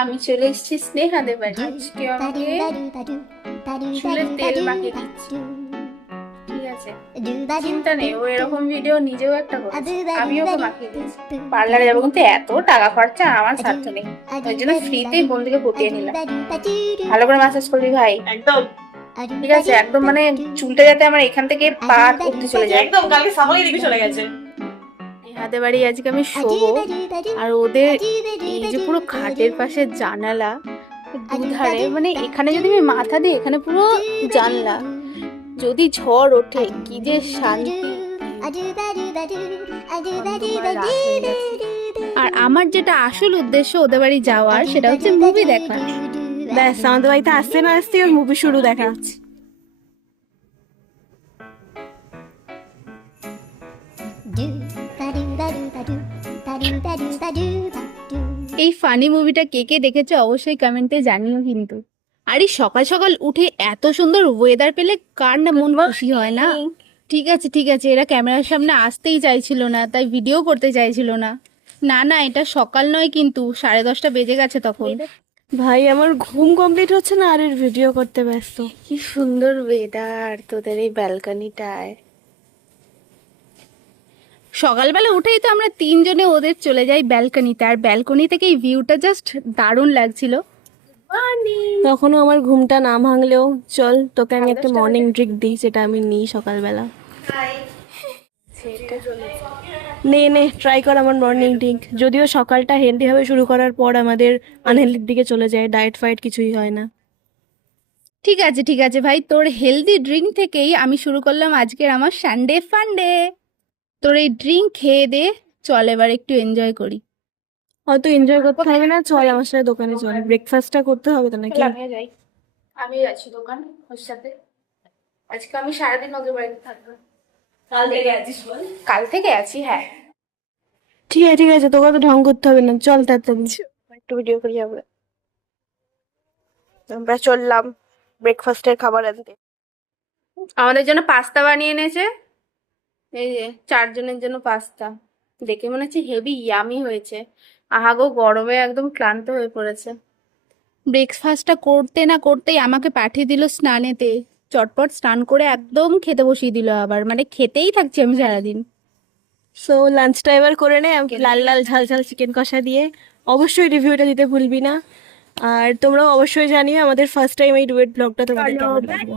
আমি চলে এসেছি স্নেহাদের বাড়ি। আজকে আমাকে চুলের তেল মাখিয়ে দিচ্ছি। ঠিক আছে, চিন্তা নেই, ও এরকম ভিডিও নিজেও একটা করছে, আমিও ওকে মাখিয়ে দিয়েছি। পার্লারে যাবো কিন্তু এত টাকা খরচা, আমার সাধ্য নেই, ওই জন্য ফ্রিতেই বন্ধুকে পটিয়ে নিলাম। ভালো করে ম্যাসাজ করবি ভাই, একদম ঠিক আছে? একদম মানে চুলটা যাতে আমার এখান থেকে পা উঠতে চলে যায়। একদম কালকে সামারি দিকে চলে গেছে। হাতে বাড়ি আজকে আমি শোবো, আর ওদের এই যে পুরো খাটের পাশে জানালা দুধারে, মানে এখানে যদি আমি মাথা দিই, এখানে পুরো জানলা, যদি ঝড় ওঠে কি যে শান্তি। আর আমার যেটা আসল উদ্দেশ্য ওদের বাড়ি যাওয়ার, সেটা হচ্ছে মুভি দেখা। ব্যাস, আমাদের বাড়িতে আসতে না আসতে ওর মুভি শুরু দেখা। এই ফানি মুভিটা কে কে দেখেছো অবশ্যই কমেন্টে জানিও কিন্তু। আর এই সকাল সকাল উঠে এত সুন্দর ওয়েদার পেলে কার না মন খুশি হয় না? ঠিক আছে ঠিক আছে, এরা ক্যামেরার সামনে আসতেই চাইছিল না, তাই ভিডিও করতে চাইছিল না। না না, এটা সকাল নয় কিন্তু, 10:30 বেজে গেছে তখন। ভাই আমার ঘুম কমপ্লিট হচ্ছে না, আর এর ভিডিও করতে ব্যস্ত। কি সুন্দর ওয়েদার তোদের এই ব্যালকনিটায়। সকালবেলা উঠেই তো আমরা তিনজনে ওদের চলে যাই ব্যালকনিতে, আর ব্যালকনি থেকে এই ভিউটা জাস্ট দারুণ লাগছিল। তখনও আমার ঘুমটা না ভাঙলেও চল, তোকে আমি একটা মর্নিং ড্রিঙ্ক দিই, যেটা আমি নিই সকালবেলা। নে নে, ট্রাই কর আমার মর্নিং ড্রিঙ্ক। যদিও সকালটা হেলদি ভাবে শুরু করার পর আমাদের আনহেলদির দিকে চলে যায়, ডায়েট ফাইট কিছুই হয় না। ঠিক আছে ঠিক আছে ভাই, তোর হেলদি ড্রিঙ্ক থেকেই আমি শুরু করলাম আজকের আমার সানডে ফানডে। তোর এই ড্রিঙ্ক খেয়ে দে, চল এবার একটু এনজয় করি। হয়তো এনজয় করতে হবে না, চল আমার সাথে দোকানে চল, ব্রেকফাস্টটা করতে হবে তো নাকি? আমিও যাই, আমি যাচ্ছি দোকান ওর সাথে। আজকে আমি সারাদিন ওদের বাড়িতে থাকবো। কাল থেকে আছিস বল? কাল থেকে আছি, হ্যাঁ। ঠিক আছে ঠিক আছে, তোকে তো ঢং করতে হবে না, চল তাড়াতাড়ি একটু ভিডিও করি আমরা। আমরা চললাম ব্রেকফাস্টের খাবার আনতে। আমাদের জন্য পাস্তা বানিয়ে এনেছে, এই যে 4 জনের জন্য পাস্তা। দেখে মনে হচ্ছে হেভি ইয়ামি হয়েছে। আহাগো গরমে একদম ক্লান্ত হয়ে পড়েছে। ব্রেকফাস্টটা করতে না করতেই আমাকে পাঠিয়ে দিল স্নানেতে। চটপট স্নান করে একদম খেতে বসিয়ে দিল, আবার মানে খেতেই থাকছি আমি সারাদিন। সো লাঞ্চটা এবার করে নে, লাল লাল ঝাল ঝাল চিকেন কষা দিয়ে। অবশ্যই রিভিউটা দিতে ভুলবি না, আর তোমরাও অবশ্যই জানিও আমাদের ফার্স্ট টাইম এই ডুয়েট ব্লগটা তোমাদের কেমন লাগলো।